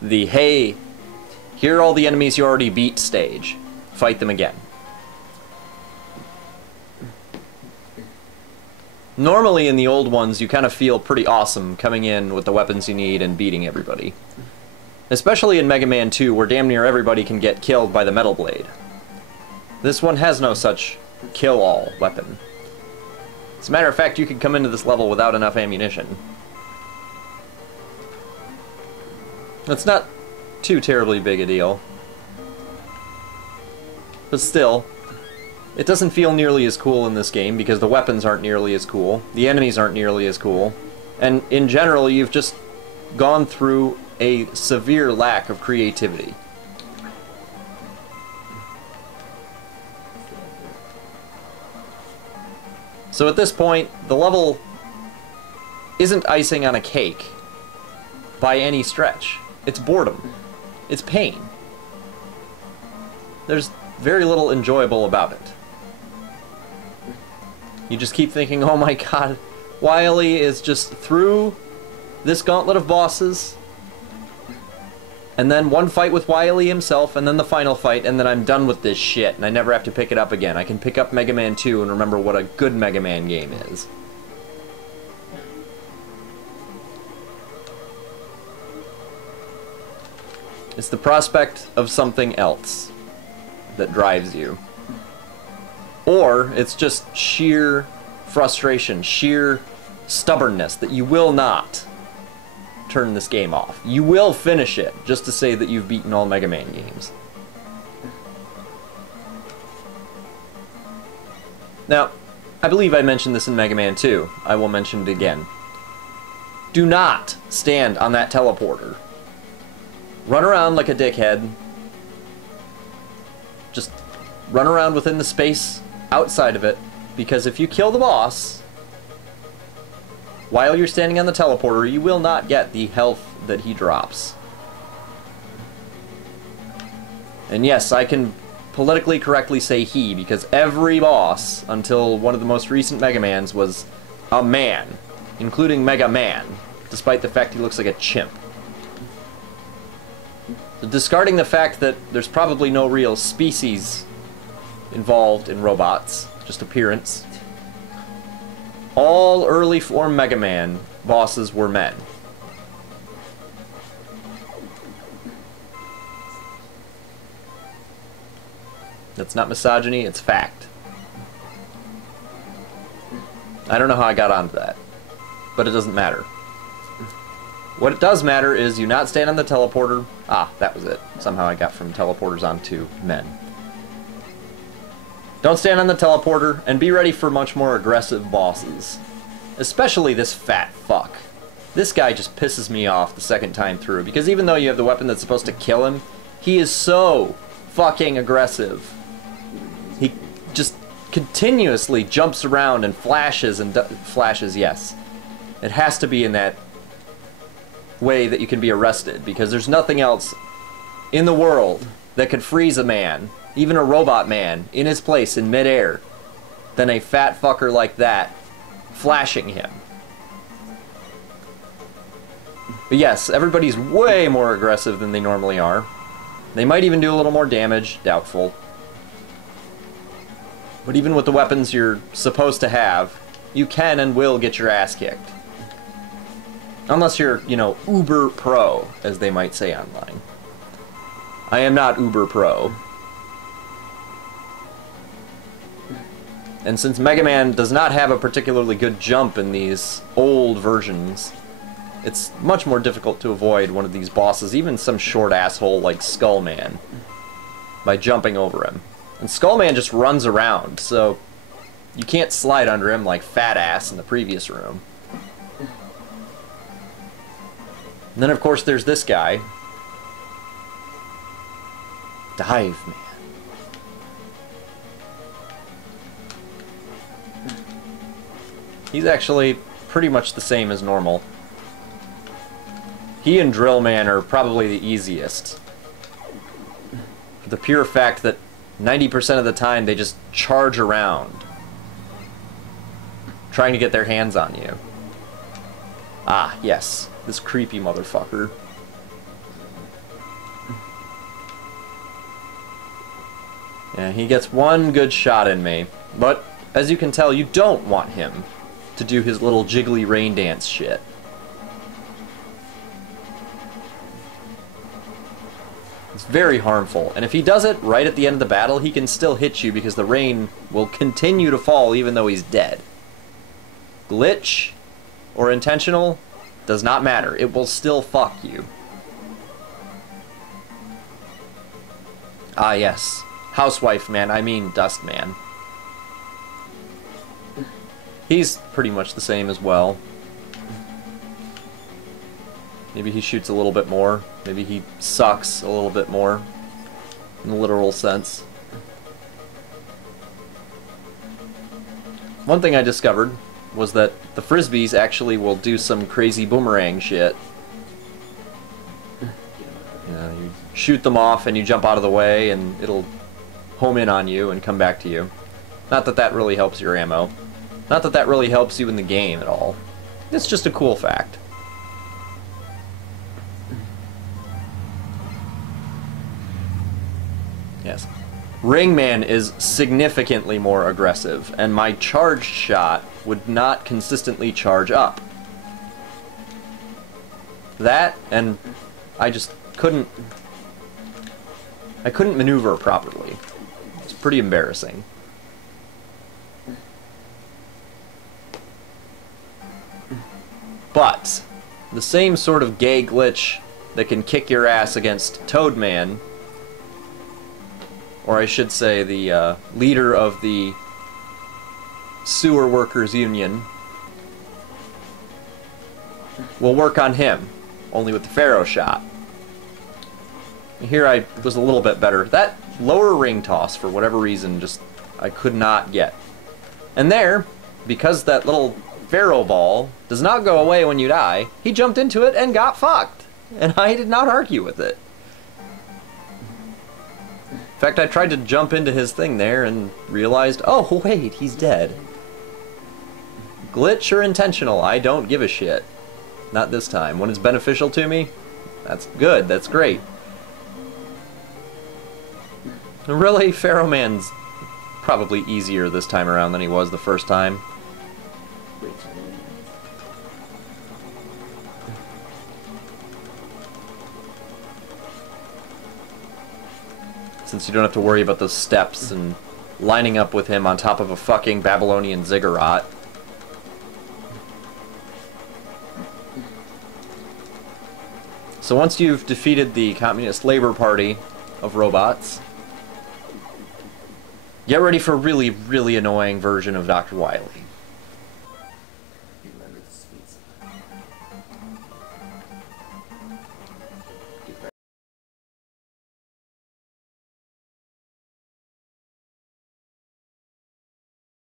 the, hey, here are all the enemies you already beat stage. Fight them again. Normally in the old ones, you kind of feel pretty awesome coming in with the weapons you need and beating everybody. Especially in Mega Man 2, where damn near everybody can get killed by the Metal Blade. This one has no such kill-all weapon. As a matter of fact, you could come into this level without enough ammunition. It's not too terribly big a deal. But still, it doesn't feel nearly as cool in this game because the weapons aren't nearly as cool, the enemies aren't nearly as cool, and in general you've just gone through a severe lack of creativity. So at this point, the level isn't icing on a cake by any stretch. It's boredom. It's pain. There's very little enjoyable about it. You just keep thinking, oh my god, Wily is just through this gauntlet of bosses, and then one fight with Wily himself, and then the final fight, and then I'm done with this shit, and I never have to pick it up again. I can pick up Mega Man 2 and remember what a good Mega Man game is. It's the prospect of something else that drives you. Or it's just sheer frustration, sheer stubbornness that you will not turn this game off. You will finish it just to say that you've beaten all Mega Man games. Now, I believe I mentioned this in Mega Man 2. I will mention it again. Do not stand on that teleporter. Run around like a dickhead. Just run around within the space outside of it, because if you kill the boss while you're standing on the teleporter, you will not get the health that he drops. And yes, I can politically correctly say he, because every boss until one of the most recent Mega Mans was a man, including Mega Man, despite the fact he looks like a chimp. So discarding the fact that there's probably no real species involved in robots, just appearance, all early form Mega Man bosses were men. That's not misogyny, it's fact. I don't know how I got onto that, but it doesn't matter. What it does matter is you not stand on the teleporter. Ah, that was it. Somehow I got from teleporters onto men. Don't stand on the teleporter, and be ready for much more aggressive bosses. Especially this fat fuck. This guy just pisses me off the second time through, because even though you have the weapon that's supposed to kill him, he is so fucking aggressive. He just continuously jumps around and flashes and flashes, yes. It has to be in that way that you can be arrested, because there's nothing else in the world that could freeze a man, even a robot man, in his place in midair, than a fat fucker like that flashing him. But yes, everybody's way more aggressive than they normally are. They might even do a little more damage, doubtful. But even with the weapons you're supposed to have, you can and will get your ass kicked. Unless you're, you know, uber pro, as they might say online. I am not uber pro. And since Mega Man does not have a particularly good jump in these old versions, it's much more difficult to avoid one of these bosses, even some short asshole like Skullman, by jumping over him. And Skullman just runs around, so you can't slide under him like Fat Ass in the previous room. And then, of course, there's this guy. Dive Man. He's actually pretty much the same as normal. He and Drill Man are probably the easiest. For the pure fact that 90% of the time they just charge around, trying to get their hands on you. Ah, yes. This creepy motherfucker. Yeah, he gets one good shot in me. But, as you can tell, you don't want him to do his little jiggly rain dance shit. It's very harmful, and if he does it right at the end of the battle, he can still hit you because the rain will continue to fall even though he's dead. Glitch or intentional does not matter. It will still fuck you. Ah, yes. Housewife man, I mean Dust Man. He's pretty much the same as well. Maybe he shoots a little bit more. Maybe he sucks a little bit more. In the literal sense. One thing I discovered was that the frisbees actually will do some crazy boomerang shit. You shoot them off and you jump out of the way and it'll home in on you and come back to you. Not that that really helps your ammo. Not that that really helps you in the game at all. It's just a cool fact. Yes. Ringman is significantly more aggressive, and my charged shot would not consistently charge up. That, and I just couldn't... I couldn't maneuver properly. It's pretty embarrassing. But, the same sort of gay glitch that can kick your ass against Toadman, or I should say the leader of the Sewer Workers Union, will work on him, only with the Pharaoh shot. Here I was a little bit better. That lower ring toss, for whatever reason, just I could not get. And there, because that little Pharaoh ball does not go away when you die, he jumped into it and got fucked. And I did not argue with it. In fact, I tried to jump into his thing there and realized, oh wait, he's dead. Glitch or intentional, I don't give a shit. Not this time. When it's beneficial to me, that's good, that's great. Really, Pharaoh Man's probably easier this time around than he was the first time. Since you don't have to worry about those steps and lining up with him on top of a fucking Babylonian ziggurat. So once you've defeated the Communist Labor Party of robots, get ready for a really, really annoying version of Dr. Wily.